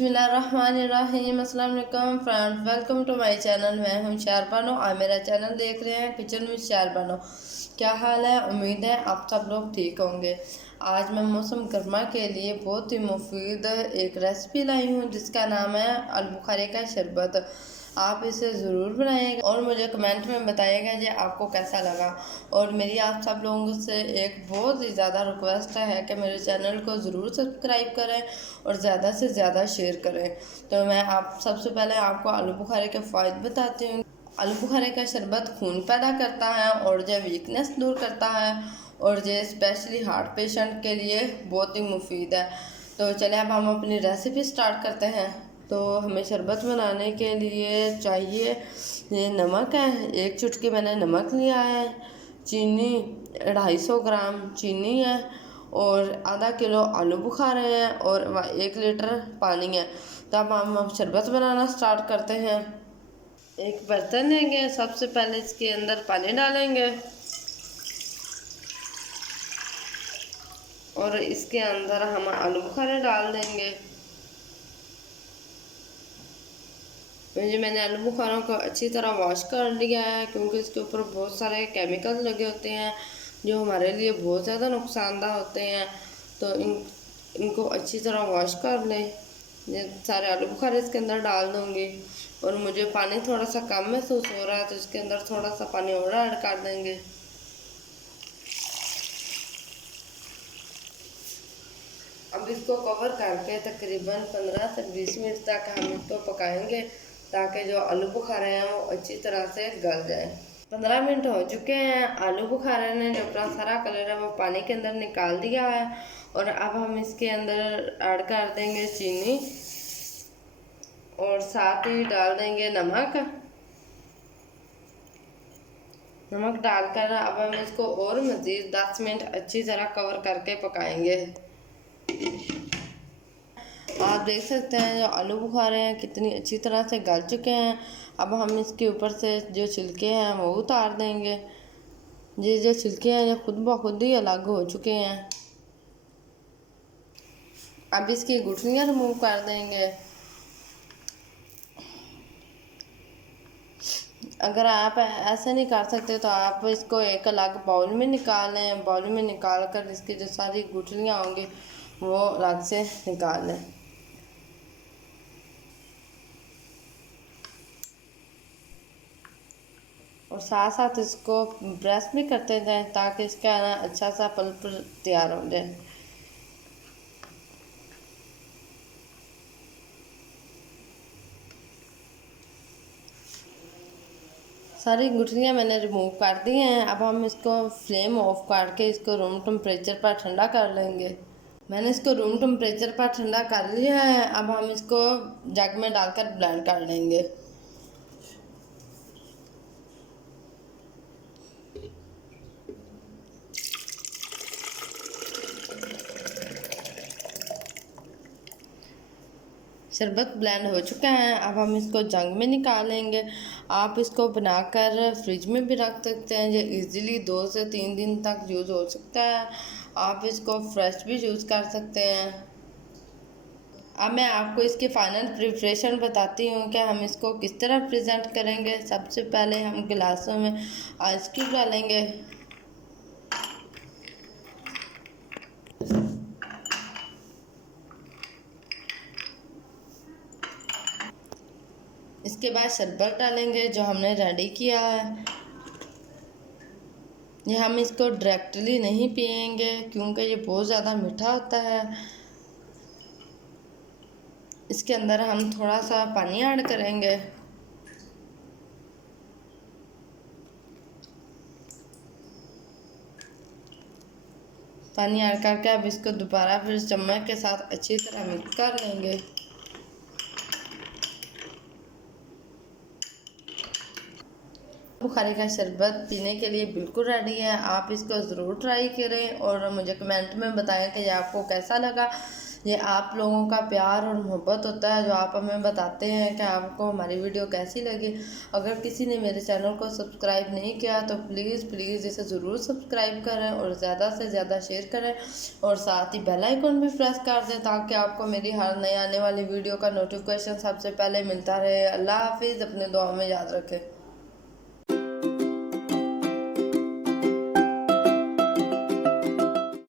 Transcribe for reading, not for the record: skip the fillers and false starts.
बिस्मिल्लाहिर्रहमानिर्रहीम। अस्सलाम वालेकुम friends, welcome to my channel. मैं हूं शारबानो, आप मेरा चैनल देख रहे हैं किचन विद शारबानो। क्या हाल है? उम्मीद है आप सब लोग ठीक होंगे। आज मैं मौसम गर्मा के लिए बहुत ही मुफीद एक रेसिपी लाई हूं जिसका नाम है आलूबुखारे का शरबत। आप इसे ज़रूर बनाइएगा और मुझे कमेंट में बताइएगा कि आपको कैसा लगा। और मेरी आप सब लोगों से एक बहुत ही ज़्यादा रिक्वेस्ट है कि मेरे चैनल को ज़रूर सब्सक्राइब करें और ज़्यादा से ज़्यादा शेयर करें। तो मैं आप सबसे पहले आपको आलूबुखारे के फ़ायदे बताती हूँ। आलूबुखारे का शरबत खून पैदा करता है और जो वीकनेस दूर करता है और जो स्पेशली हार्ट पेशेंट के लिए बहुत ही मुफीद है। तो चलिए अब हम अपनी रेसिपी स्टार्ट करते हैं। तो हमें शरबत बनाने के लिए चाहिए ये नमक है, एक चुटकी मैंने नमक लिया है, चीनी 250 ग्राम चीनी है और आधा किलो आलू बुखारे हैं और 1 लीटर पानी है। तो अब हम शरबत बनाना स्टार्ट करते हैं। एक बर्तन लेंगे, सबसे पहले इसके अंदर पानी डालेंगे और इसके अंदर हम आलू बुखारे डाल देंगे। जी मैंने आलू बुखारों को अच्छी तरह वॉश कर लिया है क्योंकि इसके ऊपर बहुत सारे केमिकल लगे होते हैं जो हमारे लिए बहुत ज़्यादा नुकसानदा होते हैं। तो इनको अच्छी तरह वॉश कर लें। ये सारे आलू बुखारे इसके अंदर डाल दूँगी और मुझे पानी थोड़ा सा कम महसूस हो रहा है तो इसके अंदर थोड़ा सा पानी और ऐड कर देंगे। अब इसको कवर करके तकरीबन 15 से 20 मिनट तक हम इसको पकाएंगे ताकि जो आलू बुखारे हैं वो अच्छी तरह से गल जाए। 15 मिनट हो चुके हैं। आलू बुखारे ने जो अपना सारा कलर है वो पानी के अंदर निकाल दिया है और अब हम इसके अंदर ऐड कर देंगे चीनी और साथ ही डाल देंगे नमक। नमक डालकर अब हम इसको और मज़ीद 10 मिनट अच्छी तरह कवर करके पकाएंगे। आप देख सकते हैं जो आलू बुखारे हैं कितनी अच्छी तरह से गल चुके हैं। अब हम इसके ऊपर से जो छिलके हैं वो उतार देंगे। ये जो छिलके हैं ये खुद ब खुद ही अलग हो चुके हैं। अब इसकी गुठलियाँ रिमूव कर देंगे। अगर आप ऐसे नहीं कर सकते तो आप इसको एक अलग बाउल में निकाल लें। बाउल में निकाल कर इसकी जो सारी गुठलियाँ होंगी वो अलग से निकाल लें। और साथ साथ इसको प्रेस भी करते जाएं ताकि इसका ना अच्छा सा पल्प तैयार हो जाए। सारी गुठलियाँ मैंने रिमूव कर दी हैं। अब हम इसको फ्लेम ऑफ करके इसको रूम टेम्परेचर पर ठंडा कर लेंगे। मैंने इसको रूम टेम्परेचर पर ठंडा कर लिया है। अब हम इसको जग में डालकर ब्लेंड कर लेंगे। शरबत ब्लेंड हो चुका है। अब हम इसको जग में निकालेंगे। आप इसको बनाकर फ्रिज में भी रख सकते हैं। ये इजीली 2 से 3 दिन तक यूज़ हो सकता है। आप इसको फ्रेश भी यूज़ कर सकते हैं। अब मैं आपको इसकी फ़ाइनल प्रिपरेशन बताती हूँ कि हम इसको किस तरह प्रेजेंट करेंगे। सबसे पहले हम गिलासों में आइस क्यूब डालेंगे। इसके बाद शरबत डालेंगे जो हमने रेडी किया है। ये हम इसको डायरेक्टली नहीं पिएंगे क्योंकि ये बहुत ज़्यादा मीठा होता है। इसके अंदर हम थोड़ा सा पानी ऐड करेंगे। पानी ऐड करके अब इसको दोबारा फिर चम्मच के साथ अच्छी तरह मिक्स कर लेंगे। बुखारे का शरबत पीने के लिए बिल्कुल रेडी है। आप इसको ज़रूर ट्राई करें और मुझे कमेंट में बताएं कि आपको कैसा लगा। ये आप लोगों का प्यार और मोहब्बत होता है जो आप हमें बताते हैं कि आपको हमारी वीडियो कैसी लगी। अगर किसी ने मेरे चैनल को सब्सक्राइब नहीं किया तो प्लीज़ प्लीज़ इसे ज़रूर सब्सक्राइब करें और ज़्यादा से ज़्यादा शेयर करें और साथ ही बेल आइकन भी प्रेस कर दें ताकि आपको मेरी हर नई आने वाली वीडियो का नोटिफिकेशन सबसे पहले मिलता रहे। अल्लाह हाफिज़, अपने दुआ में याद रखें।